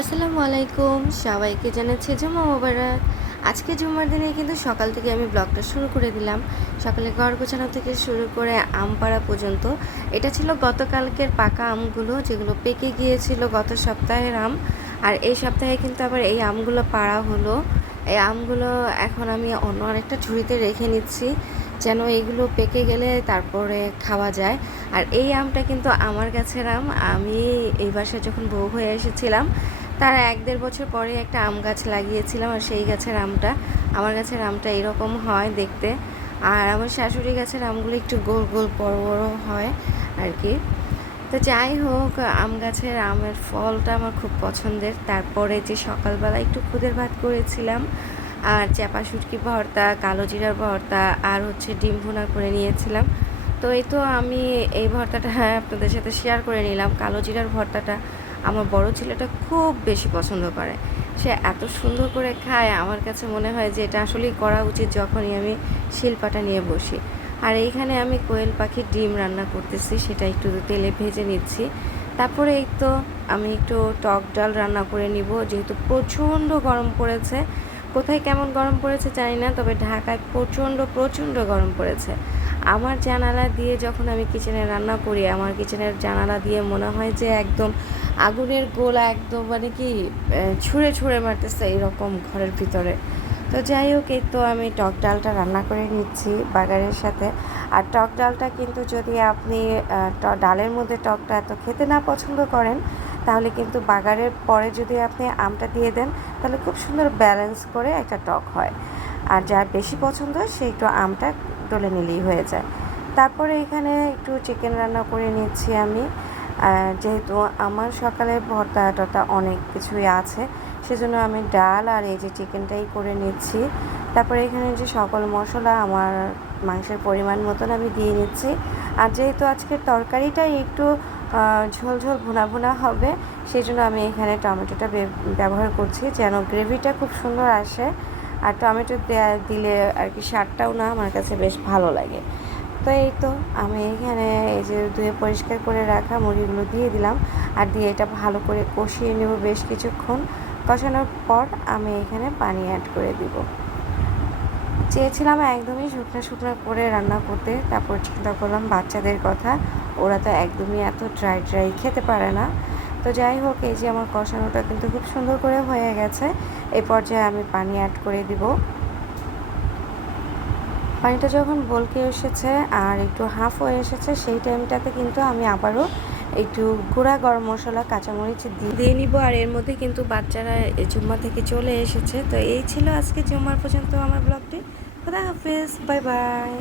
আসসালামু আলাইকুম। সবাইকে জানাচ্ছি জুম্মা মোবারক। আজকে জুম্মার দিনে কিন্তু সকাল থেকে আমি ব্লগটা শুরু করে দিলাম। সকালে ঘর গোছানো থেকে শুরু করে আম পাড়া পর্যন্ত। এটা ছিল গতকালকের পাকা আমগুলো যেগুলো পেকে গিয়েছিল গত সপ্তাহের আম। আর এই সপ্তাহে কিন্তু আবার এই আমগুলো পাড়া হলো। এই আমগুলো এখন আমি অন্য আরেকটা ঝুড়িতে রেখে নিচ্ছি যেন এইগুলো পেকে গেলে তারপরে খাওয়া যায়। আর এই আমটা কিন্তু আমার গাছের আম। আমি এই বাসায় যখন বউ হয়ে এসেছিলাম তার এক দেড় বছর পরে একটা আম গাছ লাগিয়েছিলাম আর সেই গাছের আমটা। আমার গাছের আমটা এরকম হয় দেখতে। আর আমার শাশুড়ি গাছের আমগুলো একটু গোল গোল, বড় বড় হয় আর কি। তো যাই হোক, আম গাছের আমের ফলটা আমার খুব পছন্দের। তারপরে যে সকালবেলা একটু খুদের ভাত করেছিলাম, আর চাপা শুটকি ভর্তা, কালো জিরার ভর্তা, আর হচ্ছে ডিম ভুনা করে নিয়েছিলাম। তো এই তো আমি এই ভর্তাটা আপনাদের সাথে শেয়ার করে নিলাম। কালো জিরার ভর্তাটা আমার বড় ছেলেটা খুব বেশি পছন্দ করে। সে এত সুন্দর করে খায়, আমার কাছে মনে হয় যে এটা আসলেই করা উচিত যখনই আমি শিল্পাটা নিয়ে বসি। আর এইখানে আমি কোয়েল পাখির ডিম রান্না করতেছি, সেটা একটু তেলে ভেজে নিচ্ছি। তারপরে এই তো আমি একটু টক ডাল রান্না করে নিব, যেহেতু প্রচণ্ড গরম পড়েছে। কোথায় কেমন গরম পড়েছে জানি না, তবে ঢাকায় প্রচণ্ড প্রচণ্ড গরম পড়েছে। আমার জানালা দিয়ে যখন আমি কিচেনে রান্না করি, আমার কিচেনের জানালা দিয়ে মনে হয় যে একদম আগুনের গোলা একদম মানে কি ছুঁড়ে ছুঁড়ে মারতেছে এরকম ঘরের ভিতরে। তো যাই হোক, এই তো আমি টক ডালটা রান্না করে নিচ্ছি বাগারের সাথে। আর টক ডালটা কিন্তু যদি আপনি ডালের মধ্যে টকটা এত খেতে না পছন্দ করেন, তাহলে কিন্তু বাগারের পরে যদি আপনি আমটা দিয়ে দেন, তাহলে খুব সুন্দর ব্যালেন্স করে একটা টক হয়। আর যার বেশি পছন্দ সেই একটু আমটা ডলে নিলেই হয়ে যায়। তারপরে এখানে একটু চিকেন রান্না করে নিচ্ছি আমি। যেহেতু আমার সকালে ভর্তা টর্তা অনেক কিছুই আছে, সেজন্য আমি ডাল আর এই যে চিকেনটাই করে নিচ্ছি। তারপরে এখানে যে সকল মশলা আমার মাংসের পরিমাণ মতন আমি দিয়ে নিচ্ছি। আর যেহেতু আজকের তরকারিটা একটু ঝোল ঝোল ভুনা ভুনা হবে সেই জন্য আমি এখানে টমেটোটা ব্যবহার করছি যেন গ্রেভিটা খুব সুন্দর আসে। আর টমেটো দিলে আর কি স্বাদটাও না, আমার কাছে বেশ ভালো লাগে। তো এই তো আমি এখানে এই যে ধুয়ে পরিষ্কার করে রাখা মুরগিগুলো দিয়ে দিলাম। আর দিয়ে এটা ভালো করে কষিয়ে নেব বেশ কিছুক্ষণ। কষানোর পর আমি এখানে পানি অ্যাড করে দিব। চেয়েছিলাম একদমই শুকনো শুকনো করে রান্না করতে, তারপর চিন্তা করলাম বাচ্চাদের কথা, ওরা তো একদমই এত ড্রাই ড্রাই খেতে পারে না। তো যাই হোক, এই যে আমার কষানোটা কিন্তু খুব সুন্দর করে হয়ে গেছে। এই পর্যায়ে আমি পানি অ্যাড করে দিব। পানিটা যখন বলকে এসেছে আর একটু হাফ হয়ে এসেছে, সেই টাইমটাতে কিন্তু আমি আবারও একটু গুঁড়া গরম মশলা, কাঁচামরিচ দিয়ে নিব। আর এর মধ্যে কিন্তু বাচ্চারা জুম্মা থেকে চলে এসেছে। তো এই ছিল আজকে জুম্মার পর্যন্ত আমার ব্লগটি। খুদা হাফিজ, বাই বাই।